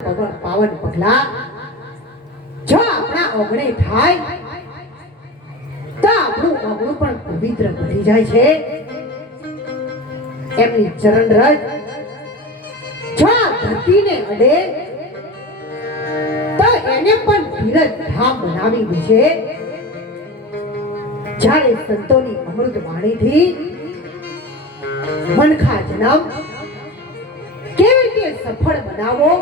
પાવન પગલા જો આપણા ઓગણે થાય તો આપણું ઓગણું પણ પવિત્ર બની જાય છે. એમની ચરણ રજ જો ધરતીને અડે તો એને પણ ધીરજ ધામ બનાવી દે છે. જ્યારે સંતોની અમૃત વાણીથી મનખા જન્મ કેવી રીતે સફળ બનાવો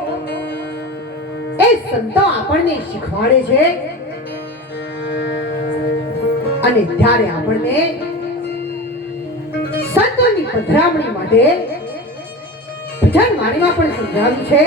એ સંતો આપણને શીખવાડે છે. અને ત્યારે આપણને સંતોની પધરામણી માટે ભજન વાણીમાં પણ સમજાવ્યું છે.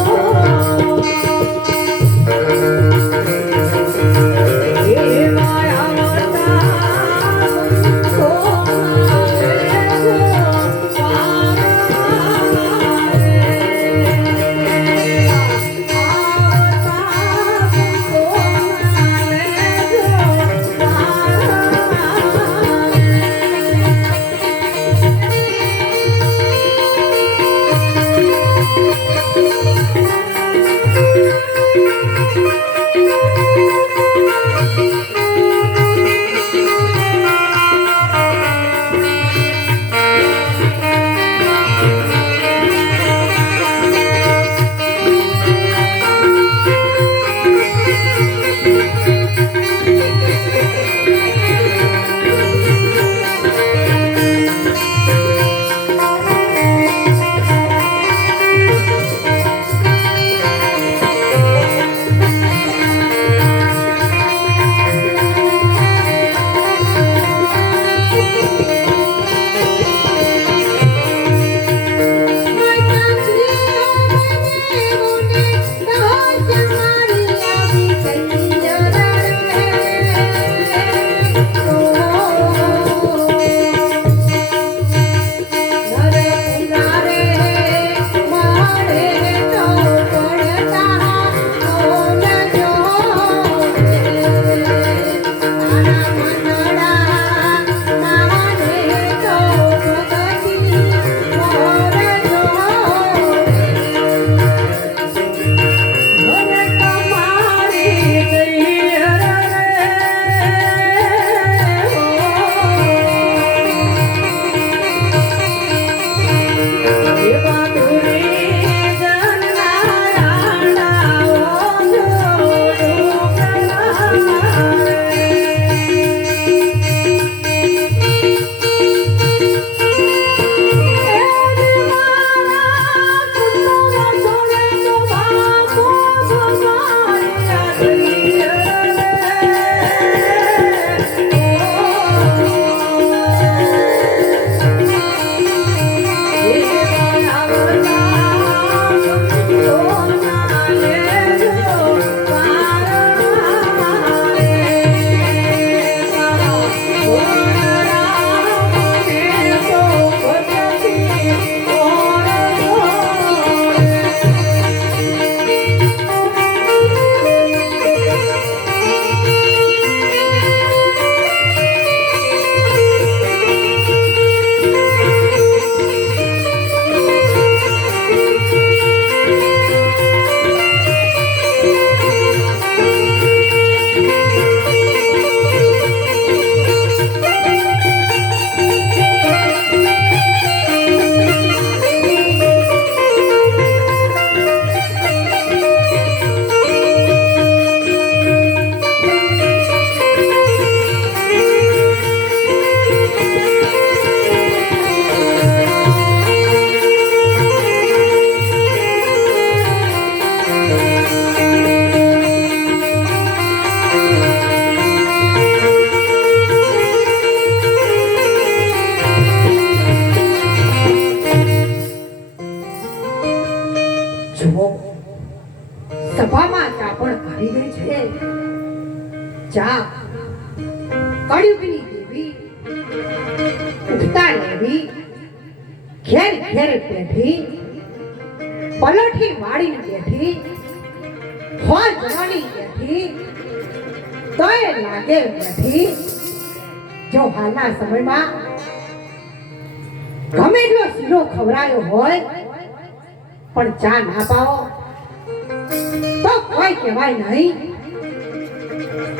Oh ચા કળિયુગની દેવી ઉઠતા લેવી ઘેર ઘેર બેઠી પલોઠી વાળીને બેઠી હોય જવાની બેઠી તોય લાગે બેઠી જો હાલના સમયમાં ગમે એટલો શીરો ખવડાયો હોય પણ ચા ના પાવો તો કોઈ કહેવાય નહીં.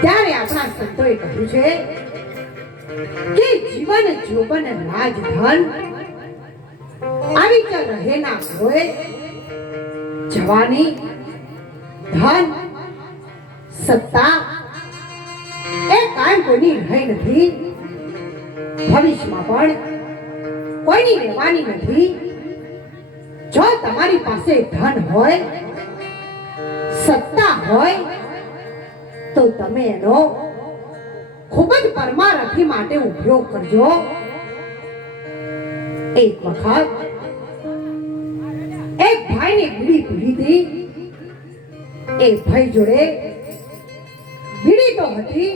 ત્યારે આપણા સંતોએ કહ્યું છે કે જીવન જોબન રાજધન આવી જ રહે ના હોય. જવાની ધન સત્તા એ કાયમ કોઈની રહી નથી, ભવિષ્યમાં પણ કોઈની રહેવાની નથી. જો તમારી પાસે ધન હોય સત્તા હોય તો તમે એનો ખૂબ જ પરમારથી માટે ઉપયોગ કરજો. એક વખત એક ભાઈને બીડી પીધી હતી. એ ભાઈ જોડે બીડી તો હતી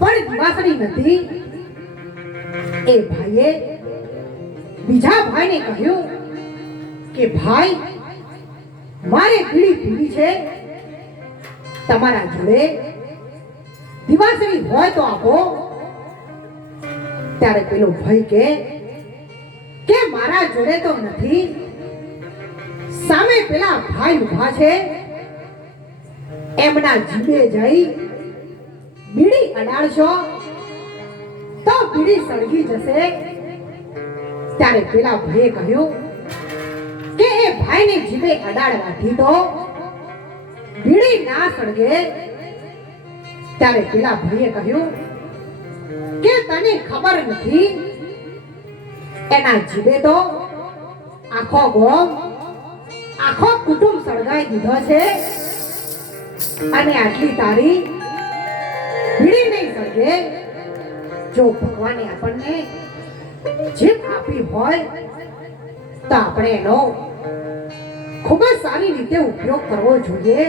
પણ દિવાસળી નથી. એ ભાઈએ બીજા ભાઈને કહ્યું કે ભાઈ મારે બીડી પીવી છે, તમારા જોડે દિવાસળી હોય તો આપો. ત્યારે પેલો ભાઈ કે મારા જોડે તો નથી. સામે પેલા ભાઈ ઉભા છે, એમના જીભે જઈ બીડી અડાડશો તો બીડી સળગી જશે. ત્યારે પેલા ભાઈએ કહ્યું કે એ ભાઈને જીભે અડાડવાથી તો બીડી ના સળગે. ત્યારે પેલા ભાઈએ કહ્યું કે તને ખબર નથી, એના જીભે તો આખો ગોમ આખો કુટુંબ સળગાઈ દીધો છે અને આટલી તારી બીડી નહીં સળગે. જો ભગવાને આપણને જીભ આપી હોય તો આપણે એનો ખૂબ જ સારી રીતે ઉપયોગ કરવો જોઈએ.